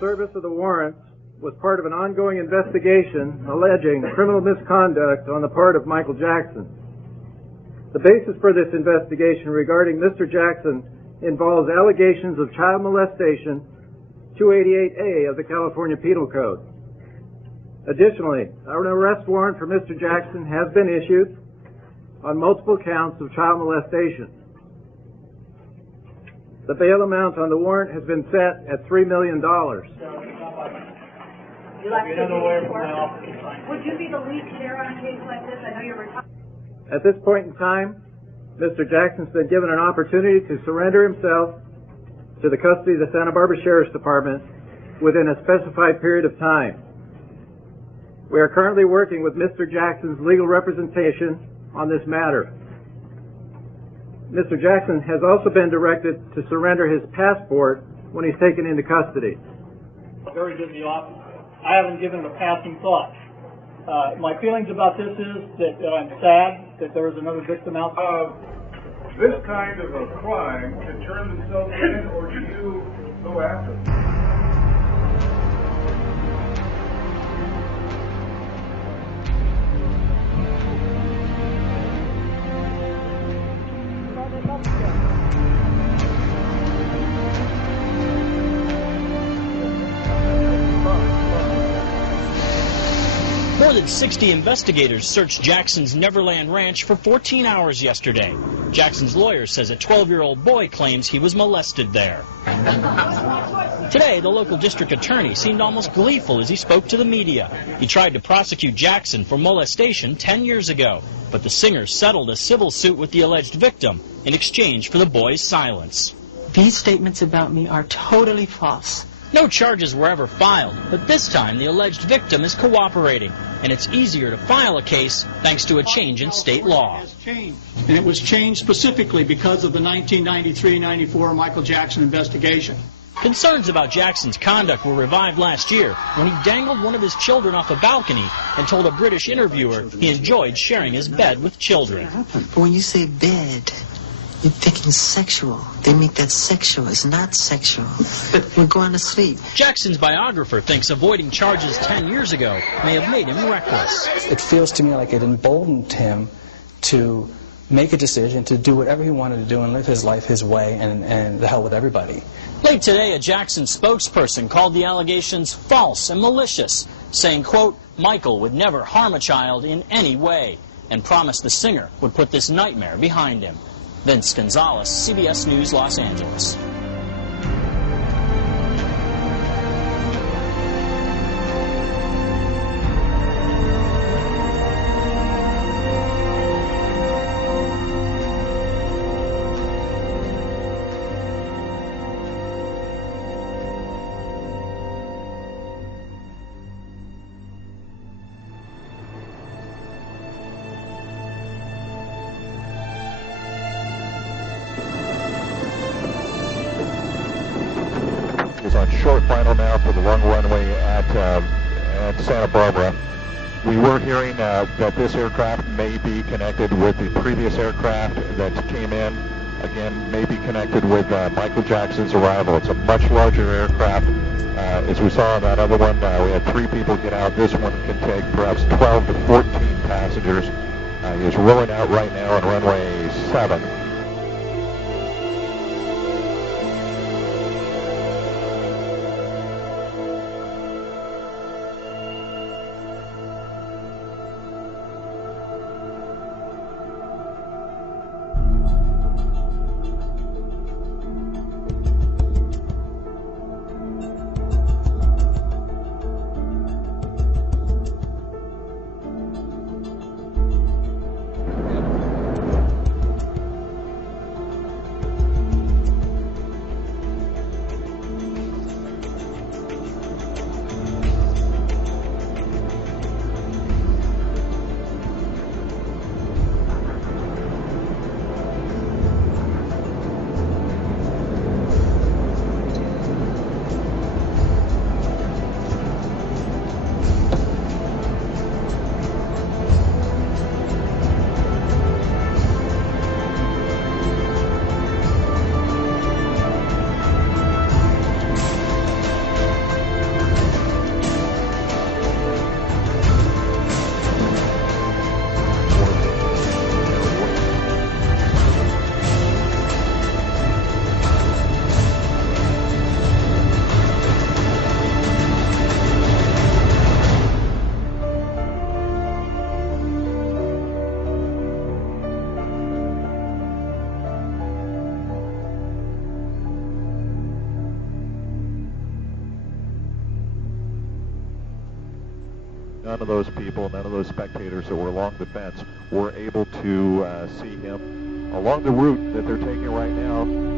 service of the warrants was part of an ongoing investigation alleging criminal misconduct on the part of Michael Jackson. The basis for this investigation regarding Mr. Jackson involves allegations of child molestation, 288A of the California Penal Code. Additionally, an arrest warrant for Mr. Jackson has been issued on multiple counts of child molestation. The bail amount on the warrant has been set at $3 million. Would you be the lead chair on a case like this? I know you're retired. At this point in time, Mr. Jackson's been given an opportunity to surrender himself to the custody of the Santa Barbara Sheriff's Department within a specified period of time. We are currently working with Mr. Jackson's legal representation on this matter. Mr. Jackson has also been directed to surrender his passport when he's taken into custody. Very busy office. I haven't given it a passing thought. My feelings about this is that I'm sad that there is another victim out there. This kind of a crime can turn themselves in, or do you go after them? More than 60 investigators searched Jackson's Neverland Ranch for 14 hours yesterday. Jackson's lawyer says a 12-year-old boy claims he was molested there. Today, the local district attorney seemed almost gleeful as he spoke to the media. He tried to prosecute Jackson for molestation 10 years ago, but the singer settled a civil suit with the alleged victim in exchange for the boy's silence. These statements about me are totally false. No charges were ever filed, but this time the alleged victim is cooperating, and it's easier to file a case thanks to a change in state law. And it was changed specifically because of the 1993-94 Michael Jackson investigation. Concerns about Jackson's conduct were revived last year when he dangled one of his children off a balcony and told a British interviewer he enjoyed sharing his bed with children. But when you say bed, you're thinking sexual. They make that sexual. It's not sexual. We're going to sleep. Jackson's biographer thinks avoiding charges 10 years ago may have made him reckless. It feels to me like it emboldened him to make a decision to do whatever he wanted to do and live his life his way, and the hell with everybody. Late today, a Jackson spokesperson called the allegations false and malicious, saying, quote, Michael would never harm a child in any way, and promised the singer would put this nightmare behind him. Vince Gonzalez, CBS News, Los Angeles. On short final now for the long runway at Santa Barbara. We were hearing that this aircraft may be connected with the previous aircraft that came in. Again, may be connected with Michael Jackson's arrival. It's a much larger aircraft. As we saw on that other one, we had 3 people get out. This one can take perhaps 12 to 14 passengers. He is rolling out right now on runway 7. none of those people, none of those spectators that were along the fence were able to see him along the route that they're taking right now.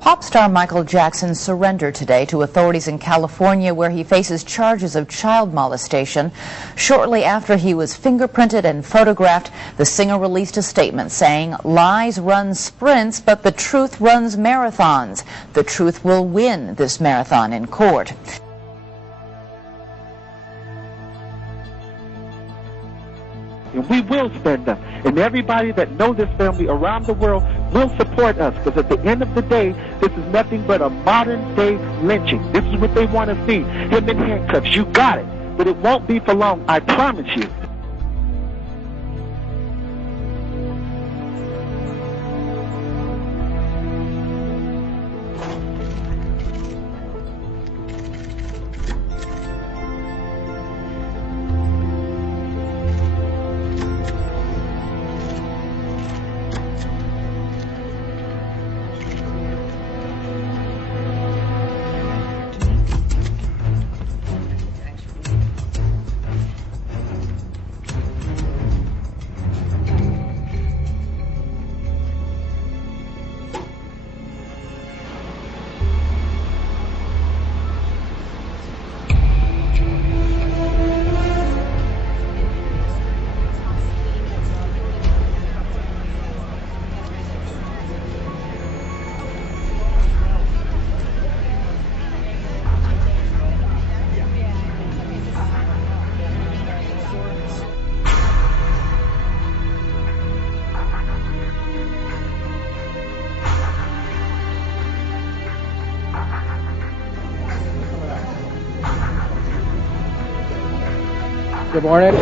Pop star Michael Jackson surrendered today to authorities in California, where he faces charges of child molestation. Shortly after he was fingerprinted and photographed, the singer released a statement saying, "Lies run sprints, but the truth runs marathons. The truth will win this marathon in court." And we will stand up. And everybody that knows this family around the world will support us, because at the end of the day, this is nothing but a modern-day lynching. This is what they want to see. Him in handcuffs. You got it. But it won't be for long, I promise you. Good morning.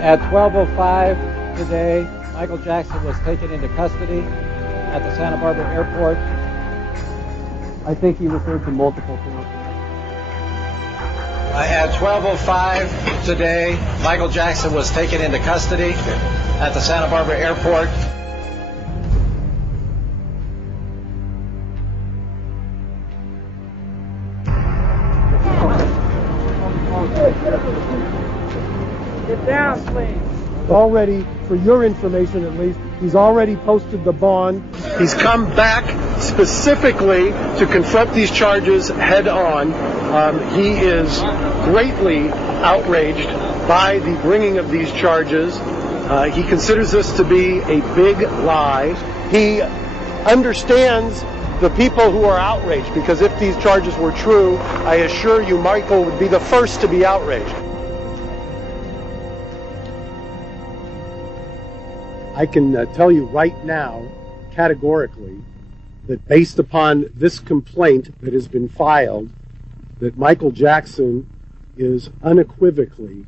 At 12:05 today, Michael Jackson was taken into custody at the Santa Barbara airport. I think he referred to multiple things. At 12:05 today, Michael Jackson was taken into custody at the Santa Barbara airport. Get down, please. Already, for your information at least, he's already posted the bond. He's come back specifically to confront these charges head on. He is greatly outraged by the bringing of these charges. He considers this to be a big lie. He understands the people who are outraged, because if these charges were true, I assure you Michael would be the first to be outraged. I can tell you right now, categorically, that based upon this complaint that has been filed, that Michael Jackson is unequivocally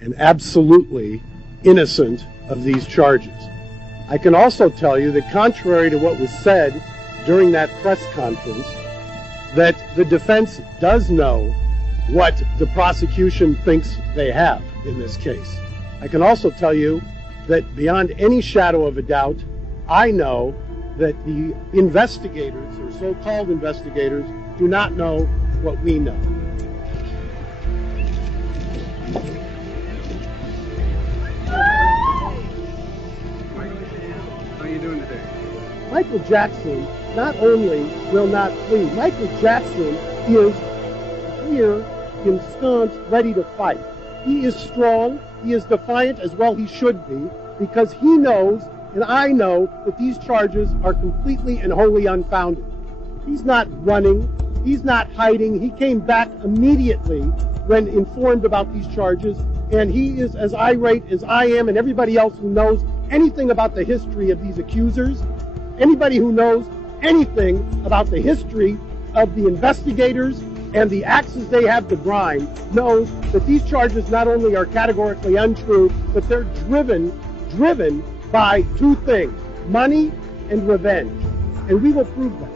and absolutely innocent of these charges. I can also tell you that contrary to what was said during that press conference, that the defense does know what the prosecution thinks they have in this case. I can also tell you that beyond any shadow of a doubt, I know that the investigators, or so-called investigators, do not know what we know. How are you doing today? Michael Jackson not only will not flee, Michael Jackson is here, ensconced, ready to fight. He is strong, he is defiant, as well he should be, because he knows, and I know, that these charges are completely and wholly unfounded. He's not running, he's not hiding, he came back immediately when informed about these charges, and he is as irate as I am and everybody else who knows anything about the history of these accusers. Anybody who knows anything about the history of the investigators and the axes they have to grind knows that these charges not only are categorically untrue, but they're driven by two things, money and revenge. And we will prove that.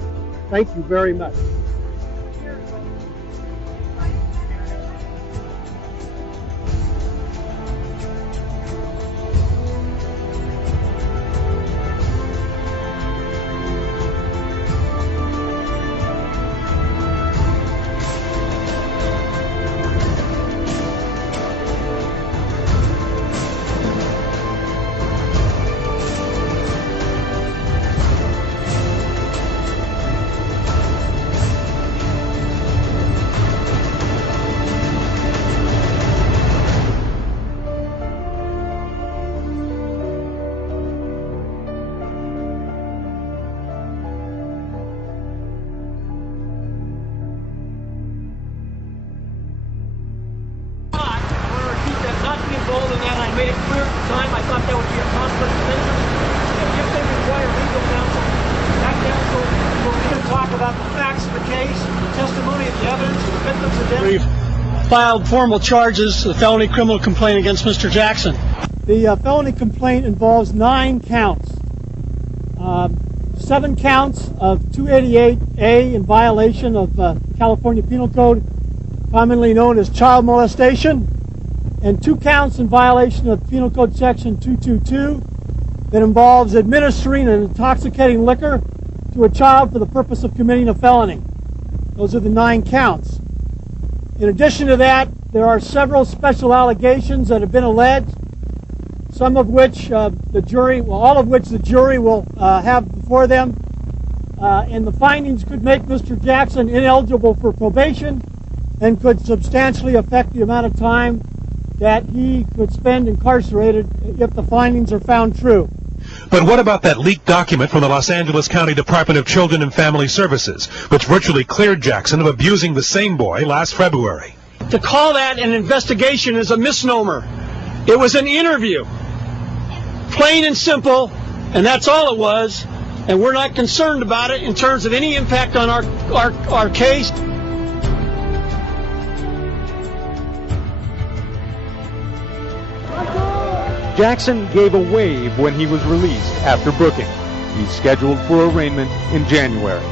Thank you very much. Filed formal charges, the felony criminal complaint against Mr. Jackson. The felony complaint involves 9 counts. 7 counts of 288A in violation of California Penal Code, commonly known as child molestation, and 2 counts in violation of Penal Code Section 222 that involves administering an intoxicating liquor to a child for the purpose of committing a felony. Those are the 9 counts. In addition to that, there are several special allegations that have been alleged, some of which all of which the jury will have before them, and the findings could make Mr. Jackson ineligible for probation and could substantially affect the amount of time that he could spend incarcerated if the findings are found true. But what about that leaked document from the Los Angeles County Department of Children and Family Services, which virtually cleared Jackson of abusing the same boy last February? To call that an investigation is a misnomer. It was an interview. Plain and simple, and that's all it was, and we're not concerned about it in terms of any impact on our case. Jackson gave a wave when he was released after booking. He's scheduled for arraignment in January.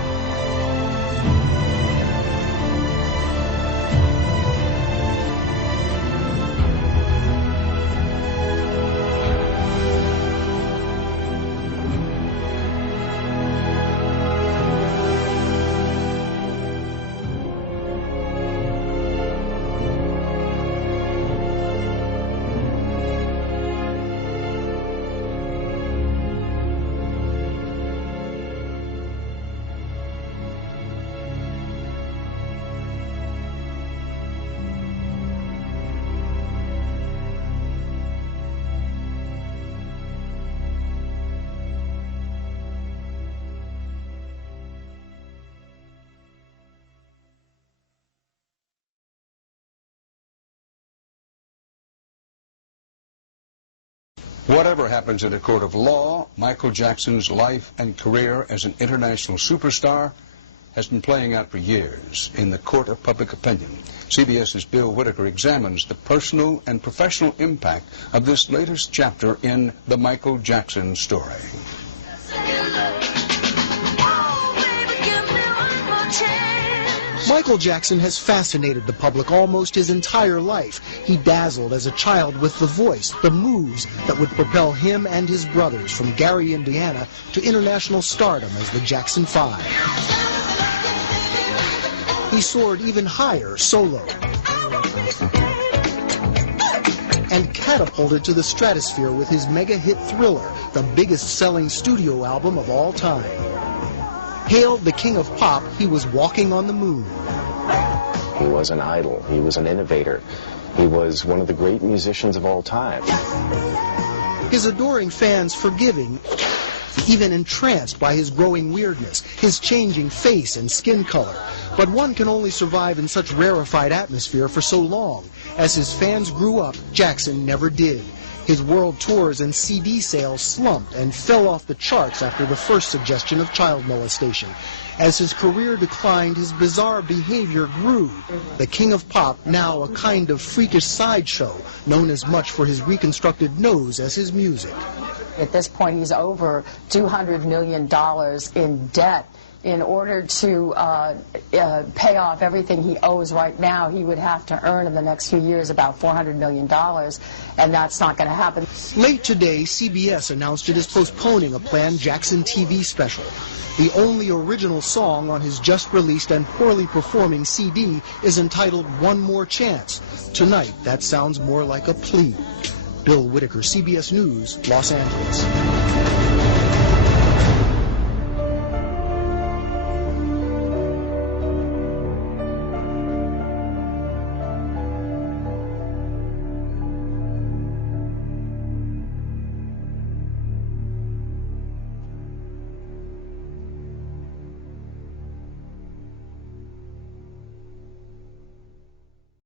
Whatever happens in a court of law, Michael Jackson's life and career as an international superstar has been playing out for years in the court of public opinion. CBS's Bill Whitaker examines the personal and professional impact of this latest chapter in the Michael Jackson story. Oh, baby, give me one more chance. Michael Jackson has fascinated the public almost his entire life. He dazzled as a child with the voice, the moves that would propel him and his brothers from Gary, Indiana to international stardom as the Jackson 5. He soared even higher solo and catapulted to the stratosphere with his mega hit Thriller, the biggest selling studio album of all time. Hailed the king of pop, he was walking on the moon. He was an idol. He was an innovator. He was one of the great musicians of all time. His adoring fans forgiving, even entranced by his growing weirdness, his changing face and skin color. But one can only survive in such rarefied atmosphere for so long. As his fans grew up, Jackson never did. His world tours and CD sales slumped and fell off the charts after the first suggestion of child molestation. As his career declined, his bizarre behavior grew. The king of pop, now a kind of freakish sideshow, known as much for his reconstructed nose as his music. At this point, he's over $200 million in debt. In order to pay off everything he owes right now, he would have to earn in the next few years about $400 million, and that's not going to happen. Late today, CBS announced it is postponing a planned Jackson TV special. The only original song on his just-released and poorly performing CD is entitled One More Chance. Tonight, that sounds more like a plea. Bill Whitaker, CBS News, Los Angeles.